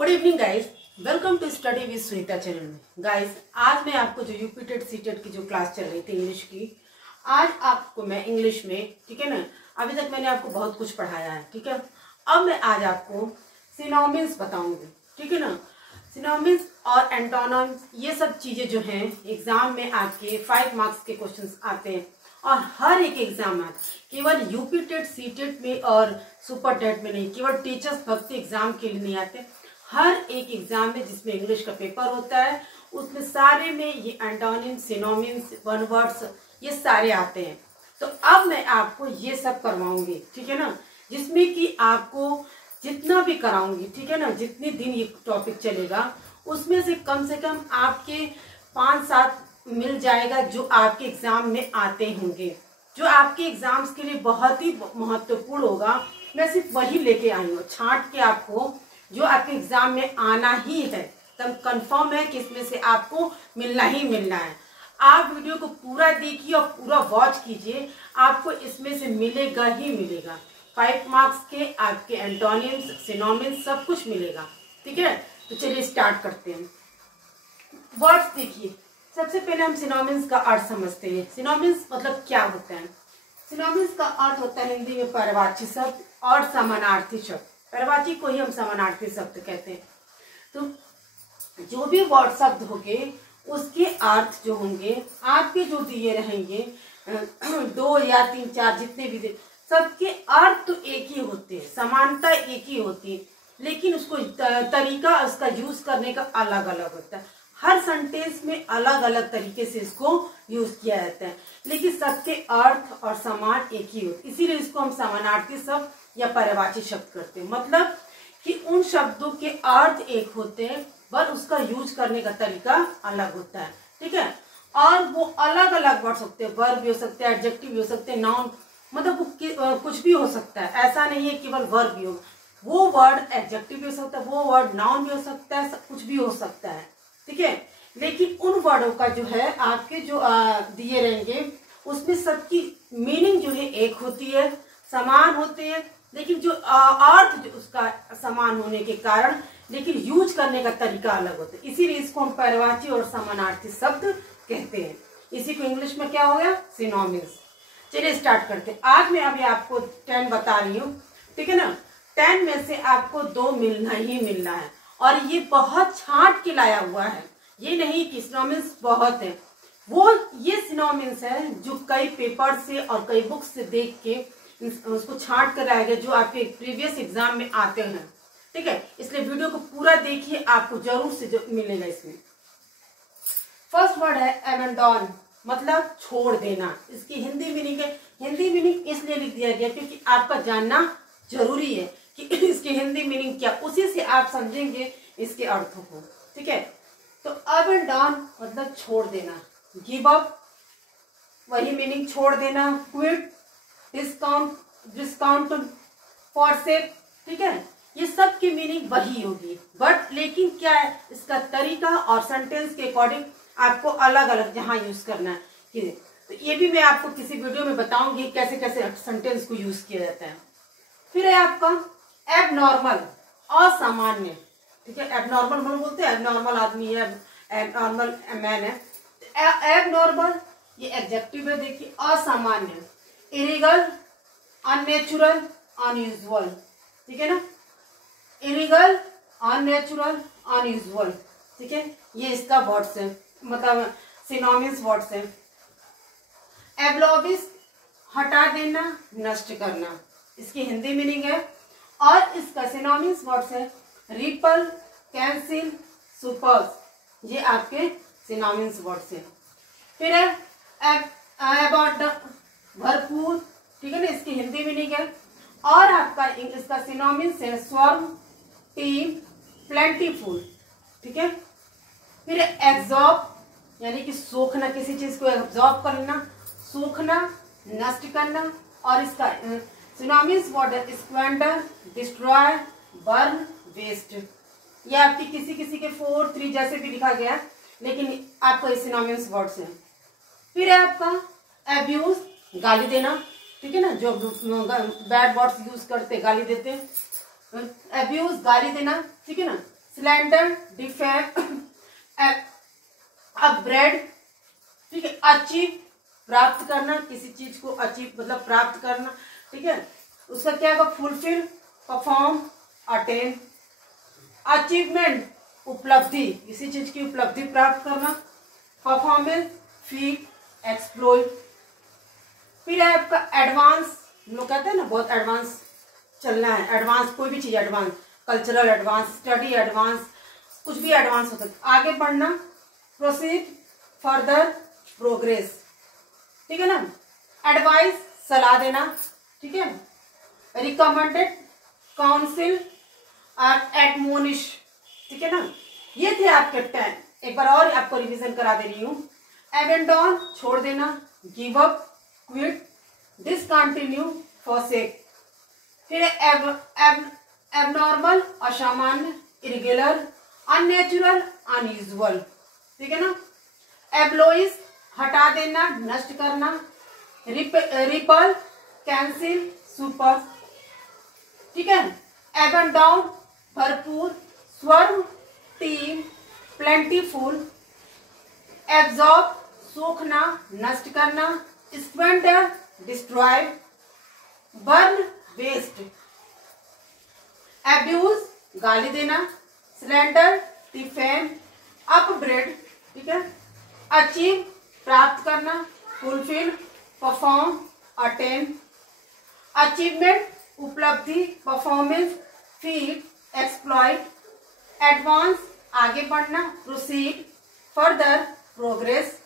Good evening guys, welcome to study with Sunita channel में। Guys, आज मैं आपको जो यूपी टेट सी टेट की जो क्लास चल रही थी इंग्लिश की, आज आपको मैं इंग्लिश में, ठीक है ना, अभी तक मैंने आपको बहुत कुछ पढ़ाया है, ठीक है। अब मैं आज आपको सिनोनिम्स बताऊंगी, ठीक है ना। सिनोनिम्स और एंटोनिम्स, ये सब चीजें जो हैं एग्जाम में आपके 5 मार्क्स के क्वेश्चंस आते हैं और हर एक एग्जाम में, केवल यूपी टेट सी टेट में और सुपर टेट में नहीं, केवल टीचर्स भर्ती एग्जाम के लिए नहीं आते, हर एक एग्जाम में जिसमें इंग्लिश का पेपर होता है उसमें सारे में ये एंटोनिम्स, सिनोनिम्स, वन वर्ड्स ये सारे आते हैं। तो अब मैं आपको ये सब करवाऊंगी, ठीक है ना, जिसमें कि आपको जितना भी कराऊंगी, ठीक है ना, जितने दिन ये टॉपिक चलेगा उसमें से कम आपके 5-7 मिल जाएगा जो आपके एग्जाम में आते होंगे, जो आपके एग्जाम्स के लिए बहुत ही महत्वपूर्ण होगा। मैं सिर्फ वही लेके आई हूँ, छांट के आपको जो आपके एग्जाम में आना ही है, तब कंफर्म है कि इसमें से आपको मिलना ही मिलना है। आप वीडियो को पूरा देखिए और पूरा वॉच कीजिए, आपको इसमें से मिलेगा ही मिलेगा। 5 मार्क्स के आपके एंटोनिम्स, सिनोनिम्स सब कुछ मिलेगा, ठीक है। तो चलिए स्टार्ट करते हैं। वर्ड्स देखिए, सबसे पहले हम सिनोनिम्स का अर्थ समझते हैं। सिनोनिम्स मतलब क्या होता है? सिनोनिम्स का अर्थ होता है हिंदी में पर्यायवाची शब्द और समानार्थी शब्द। पर्यायवाची को ही हम समानार्थी शब्द कहते हैं। तो जो भी वर्ड शब्द होंगे उसके अर्थ जो होंगे आपके जो दिए रहेंगे 2 या 3, 4 जितने भी सबके अर्थ तो एक ही होते हैं, समानता एक ही होती है, लेकिन उसको तरीका उसका यूज करने का अलग अलग होता है। हर सेंटेंस में अलग अलग तरीके से इसको यूज किया जाता है, लेकिन सबके अर्थ और समान एक ही होते, इसीलिए इसको हम समानार्थी शब्द या पर्यायवाची शब्द करते हैं। मतलब कि उन शब्दों के अर्थ एक होते हैं, पर उसका यूज करने का तरीका अलग होता है, ठीक है। और वो अलग अलग वर्ड्स होते हैं, वर्ब भी हो सकते हैं, एडजेक्टिव भी हो सकते हैं, नाउन, मतलब वो कुछ भी हो सकता है। ऐसा नहीं है केवल वर्ब भी हो, वो वर्ड एडजेक्टिव भी हो सकता है, वो वर्ड नाउन भी हो सकता है, कुछ भी हो सकता है, ठीक है। लेकिन उन वर्डों का जो है आपके जो दिए रहेंगे उसमें सबकी मीनिंग जो है एक होती है, समान होते हैं, लेकिन जो अर्थ जो उसका समान होने के कारण लेकिन यूज करने का तरीका अलग होता है, इसीलिए इसको हम पर्यायवाची और समानार्थी शब्द कहते हैं। इसी को इंग्लिश में क्या हो गया? सिनोनिम्स। चलिए स्टार्ट करते हैं। आज मैं अभी आपको 10 बता रही हूँ, ठीक है ना। 10 में से आपको 2 मिलना ही मिलना है, और ये बहुत छांट के लाया हुआ है, ये नहीं कि सिनोनिम्स बहुत है, वो ये सिनोनिम्स है जो कई पेपर से और कई बुक से देख के उसको छांट कर लाया गया, जो आपके प्रीवियस एग्जाम में आते हैं, ठीक है। इसलिए वीडियो को पूरा देखिए, आपको जरूर से मिलेगा इसमें। फर्स्ट वर्ड है एबंडन, मतलब छोड़ देना। इसकी हिंदी मीनिंग है, हिंदी मीनिंग इसलिए लिख दिया गया क्योंकि आपका जानना जरूरी है कि इसकी हिंदी मीनिंग क्या, उसी से आप समझेंगे इसके अर्थों को, ठीक है। तो अबंडन मतलब छोड़ देना, गिव अप वही मीनिंग, छोड़ देना, क्विट, डिस्काउंट, फॉरसेक, ठीक है, ये सब की मीनिंग वही होगी, बट लेकिन क्या है इसका तरीका और सेंटेंस के अकॉर्डिंग आपको अलग अलग जहां यूज करना है। तो ये भी मैं आपको किसी वीडियो में बताऊंगी कैसे कैसे सेंटेंस को यूज किया जाता है। फिर है आपका एबनॉर्मल, असामान्य, ठीक है। एबनॉर्मल हम बोलते हैं, एबनॉर्मल आदमी है, एबनॉर्मल मैन है। एबनॉर्मल ये एडजेक्टिव है, देखिए, असामान्य, इरेगुलर, अननेचुरल, अनयूजुअल, ठीक है ना। इरेगुलर, अननेचुरल, अनयूजुअल, ठीक है, ये इसका वर्ड्स है, मतलब सिनोनिम्स वर्ड्स है। एब्लॉबिस हटा देना, नष्ट करना, इसकी हिंदी मीनिंग है, और इसका सिनोनिम्स वर्ड्स है रिपल, कैंसिल, सुपर्स, ये आपके सिनोनिम्स वर्ड्स है। फिर है भरपूर, ठीक है ना, इसकी हिंदी मीनिंग है, और आपका इसका सिनोनिम्स है स्वर्म, टीम, प्लेंटीफुल, ठीक है। फिर एब्जॉर्ब यानी कि सोखना, किसी चीज को एब्जॉर्ब करना, सूखना, नष्ट करना, और इसका सिनोनिम्स वर्ड है स्क्वेंडर, डिस्ट्रॉय, बर्न, वेस्ट। ये आपकी किसी किसी के 4, 3 जैसे भी लिखा गया, लेकिन आपको सिनोनिम्स वर्ड्स हैं। फिर है आपका एब्यूज, गाली देना, ठीक है ना, जो बैड वर्ड्स यूज करते गाली देते, एब्यूज गाली देना, ठीक है ना। स्लेंडर, डिफेम, अपग्रेड, ठीक है, अचीव, प्राप्त करना, किसी चीज को अचीव मतलब प्राप्त करना, ठीक है, उसका क्या होगा, फुलफिल, परफॉर्म, अटेन, अचीवमेंट, उपलब्धि, किसी चीज की उपलब्धि प्राप्त करना, परफॉर्मेंस, फीट, एक्सप्लोइट। फिर है आपका एडवांस, हम लोग कहते हैं ना बहुत एडवांस चलना है, एडवांस कोई भी चीज advance, cultural advance, study advance, कुछ भी एडवांस होता है, आगे बढ़ना, प्रोसीड, फर्दर, प्रोग्रेस, ठीक है ना, एडवाइस, सलाह देना, ठीक है, रिकमेंडेड, काउंसिल और एडमोनिश, ठीक है ना। ये थे आपके 10। एक बार और आपको रिवीजन करा दे रही हूँ। एबेंडन, छोड़ देना, give up, quit, discontinue, forsake. फिर एबनॉर्मल, असामान्य, इरेगुलर, अननेचुरल, अनयूजुअल, ठीक है ना। एब्लोइस, हटा देना, नष्ट करना, रिपल, कैंसिल, सुपर, ठीक है। एबंडाउन, भरपूर, स्वर्म, टीम, प्लेंटीफुल, एब्जॉर्ब, सोखना, नष्ट करना, squander, destroy, burn, waste, abuse, गाली देना, स्लेंडर, डिफेम, अपग्रेड, ठीक है, अचीव, प्राप्त करना, फुलफिल, परफॉर्म, अटेन, अचीवमेंट, उपलब्धि, परफॉर्मेंस, फीट, एक्सप्लॉइट, एडवांस, आगे बढ़ना, प्रोसीड, फर्दर, प्रोग्रेस,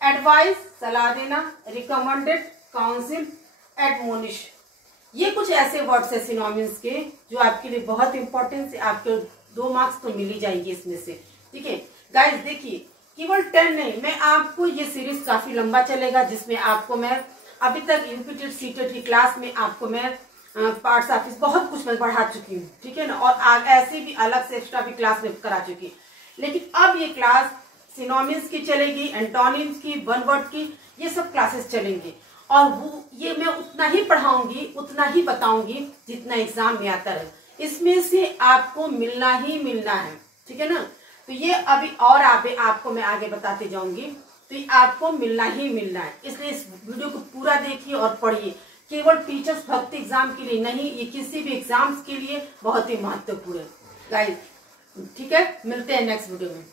एडवाइस, सलाह देना, रिकमेंडेड, काउंसिल, एडमोनिश। ये कुछ ऐसे वर्ड्स है सिनोनिम्स के जो आपके लिए बहुत इंपॉर्टेंट है, आपके 2 मार्क्स तो मिल ही जाएंगे इसमें से, ठीक है। गाइस देखिए, केवल 10 नहीं, मैं आपको ये सीरीज काफी लंबा चलेगा, जिसमें आपको मैं अभी तक यूपीटेट सीटेट की क्लास में आपको मैं पार्ट्स ऑफिस बहुत कुछ मैं पढ़ा चुकी हूँ, ठीक है ना, और ऐसे भी अलग से एक्स्ट्रा भी क्लास में करा चुकी है। लेकिन अब ये क्लास सिनोनिम्स की चलेगी, एंटोनिम्स की, वन वर्ड की, ये सब क्लासेस चलेंगी, और वो ये मैं उतना ही पढ़ाऊंगी, उतना ही बताऊंगी जितना एग्जाम में आता रहे। इसमें से आपको मिलना ही मिलना है, ठीक है ना। तो ये अभी और आपको मैं आगे बताते जाऊंगी, तो ये आपको मिलना ही मिलना है। इसलिए इस वीडियो को पूरा देखिए और पढ़िए। केवल टीचर्स भर्ती एग्जाम के लिए नहीं, ये किसी भी एग्जाम्स के लिए बहुत ही महत्वपूर्ण है गाइस, ठीक है। मिलते हैं नेक्स्ट वीडियो में।